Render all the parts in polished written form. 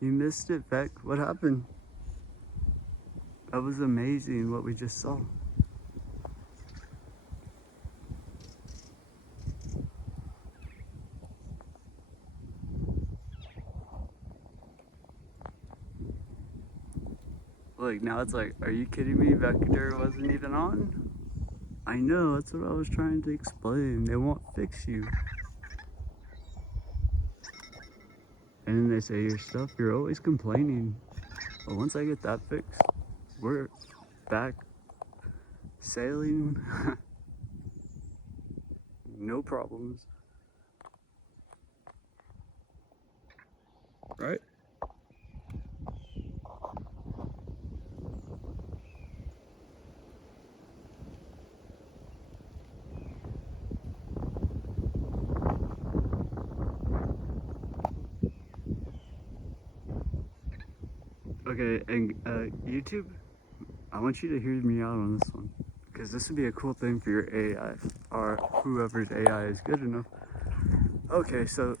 You missed it, Beck. What happened? That was amazing what we just saw. Like, now it's like, are you kidding me? Vector wasn't even on? I know, that's what I was trying to explain. They won't fix you. And then they say your stuff, you're always complaining. But once I get that fixed, we're back sailing. No problems. Right? Okay, and YouTube, I want you to hear me out on this one. Because this would be a cool thing for your AI, or whoever's AI is good enough. Okay, so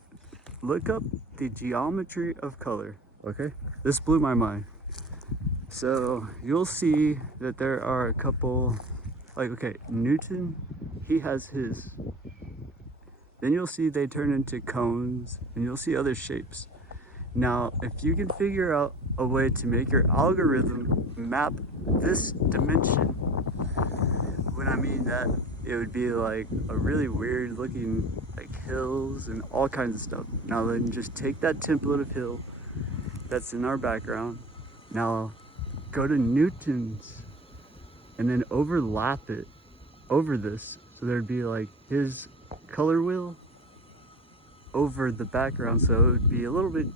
look up the geometry of color, okay? This blew my mind. So you'll see that there are a couple, like, okay, Newton, he has his. Then you'll see they turn into cones, and you'll see other shapes. Now, if you can figure out a way to make your algorithm map this dimension, when I mean that, it would be like a really weird looking like hills and all kinds of stuff. Now then just take that template of hill that's in our background. Now go to Newton's and then overlap it over this. So there'd be like his color wheel over the background, so it would be a little bit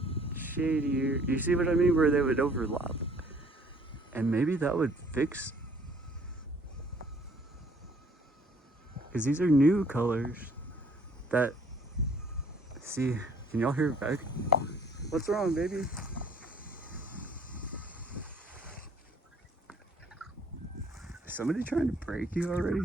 shadier. You see what I mean? Where they would overlap. And maybe that would fix, because these are new colors that, see, can y'all hear it back? What's wrong, baby? Is somebody trying to break you already?